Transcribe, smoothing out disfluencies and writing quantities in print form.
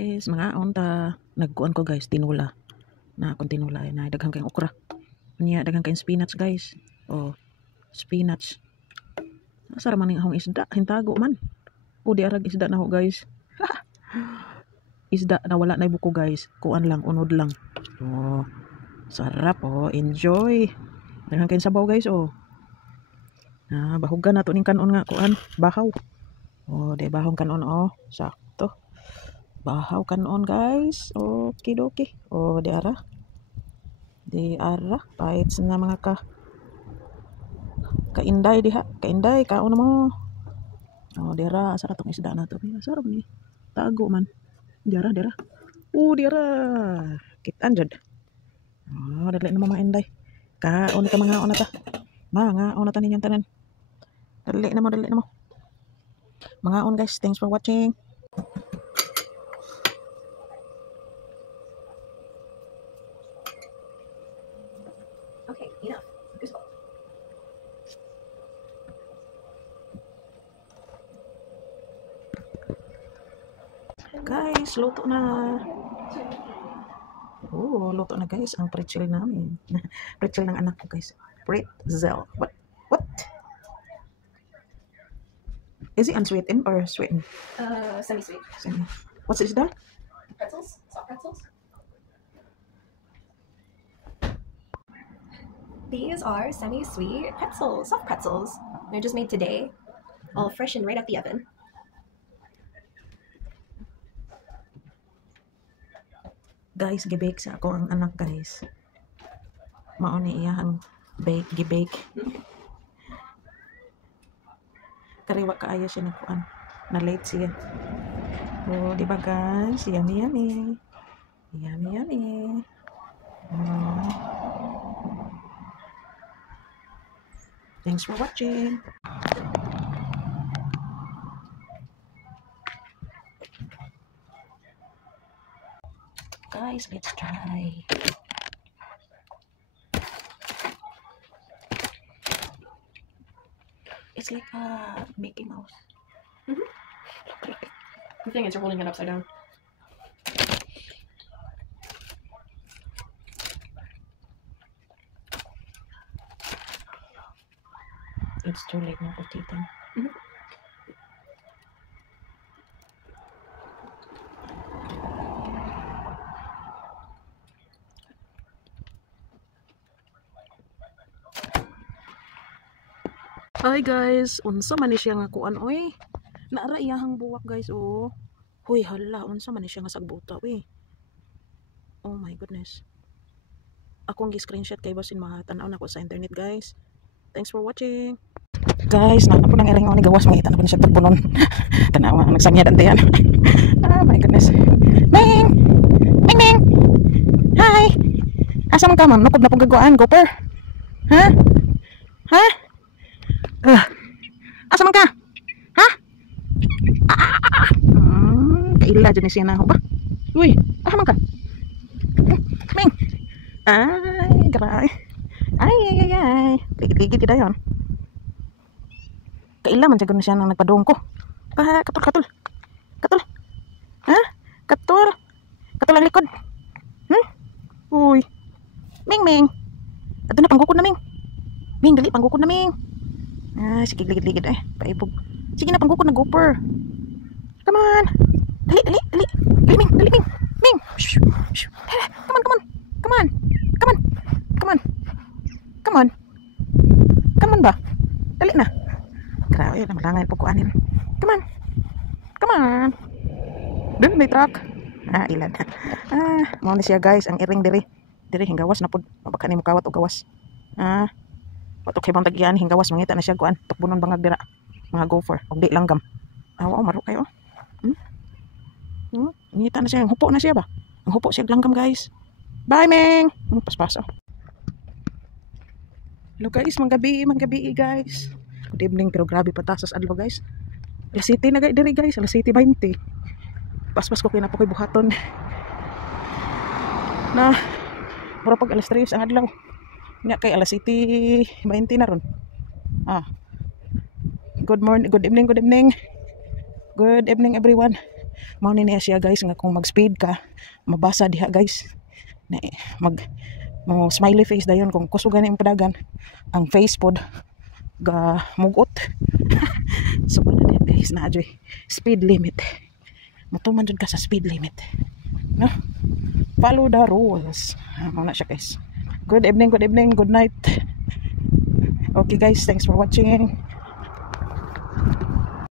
guys, mga unta nagkuan ko guys, tinula. Na akong tinula ay na daghang kayong okra. Niya daghang kayong spinach guys. Oh, spinach. Asa man ning ahong isda, hintago man. O di arag isda na ho guys. Isda na wala na buko guys. Kuan lang, unod lang. Oh, sarap oh, enjoy. Daghang kayong sabaw guys oh. Bahugan nato ning kanon nga kuan, bahaw. Oh, di bahong kanon oh. Sakto. Bahaw kanon guys. Okay doki. Oh, di ara. Di ara. Paits na mga kainday diha. Kainday, kaon mo. Oh, di ara. Sarap tong isda na to. Sarap ni. Tago man. Di ara, di ara. Di ara. Kitaan jud. Oh, dali na mga inday. Kaon ka mga ona ta. Mga ona ta ninyong tanan. Dali na mo, dali na mo. Mga on guys, thanks for watching. Okay, enough. Goosebumps. Guys, luto na. Oh, luto na guys ang pretzel namin. Pretzel ng anak ko guys. Pretzel. What? Is it unsweetened or sweetened? Semi-sweet. What's this that? Pretzels? Soft pretzels? These are semi-sweet pretzels, soft pretzels. They're just made today, all fresh and right out the oven. Guys, gibake sa ako ang anak guys. Mauni iyang gibake. Kariwa kaayo siya nagkuan. Na late siya. Oh, di ba guys? Yummy yummy. Yummy yummy. Oh. Thanks for watching. Guys, let's try. It's like a Mickey Mouse. Mm-hmm. The thing is, you're holding it upside down. It's too late na for titan. Mm-hmm. Hi guys, unsa man ni siya nga kuan oy? Naara iyahang buwak guys oh. Hoy hala, unsa man ni siya nga sagbuta oy. Oh my goodness. Akong gi-screenshot kay basin mahatan-aw na ko sa internet guys. Thanks for watching. Guys, na po nang ering ni gawas mangita na po siya tagpunon. Tanawa nagsangya dantayan. Oh my goodness. Ming! Ming Ming! Hi! Asa man ka man? Nukod na pong gagawaan, Gopher? Ha? Ha? Asa man ka? Ha? Kaila dyan siya na ako ba? Uy, asa man ka? Ming! Ay, grabe. Ay. Ligid-ligid ida yun. Kaila man siya na nagpadong ko. Katul. Ha? Katul ang likod. Uy. Ming. Ato na panggukod na Ming. Ming, dali panggukod na Ming. Sige, ligid-ligid paibog. Sige na, panggukod na Gopher. Come on. Dali, Ming. Ming. Come on ba? Dali na. Grabe, namalangay po kuanin. Come on. Doon, may truck. Ilan. Mao na siya guys, ang iring diri. Diri, hinggawas na po. Mabaka ni mukawat o gawas. Patok kay bang tagyan hinggawas mangita na siya kuan tukbunon bangag dira mga Gopher og di langgam maro kayo ngita na siya ang hupo na siya ba ang hupo siya langgam guys. Bye Meng. Paspaso. Hello guys, manggabi guys. Good evening pero grabe patasas adlaw guys. Alas City na diri guys, alas City 20. Paspas ko kinapo koy buhaton na mura pag alas 3 ang adlaw. Nga kay alas City 20 na ron. Good evening everyone. Mao ni niya siya guys nga kung mag-speed ka, mabasa diha guys. Na mo smiley face dayon kung kusugan imong padagan ang face pod ga mugot. So na diha guys na adyo speed limit. Matuman jud ka sa speed limit. No? Follow the rules. Mao na siya guys. Good evening, good night. Okay guys, thanks for watching.